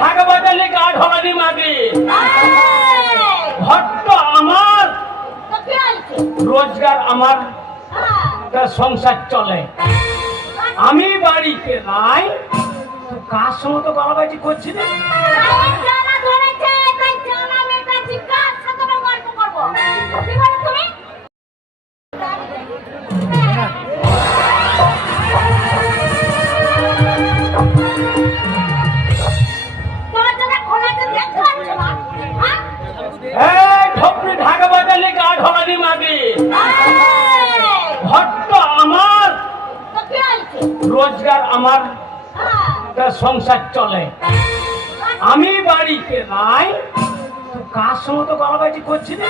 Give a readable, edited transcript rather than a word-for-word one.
ঢাকা বাজালে গা ঢলানি মাগে ঘরটা আমার, রোজগার আমার, সংসার চলে। আমি বাড়িতে নাই, কার সঙ্গে তো গলাবাজি করছি না। ঢাকা বাজালে গা ঢলানি মাগে ঘরটা আমার, রোজগার আমার, সংসার চলে। আমি বাড়িতে নাই, কার সঙ্গে তো গলাবাজি করছি না।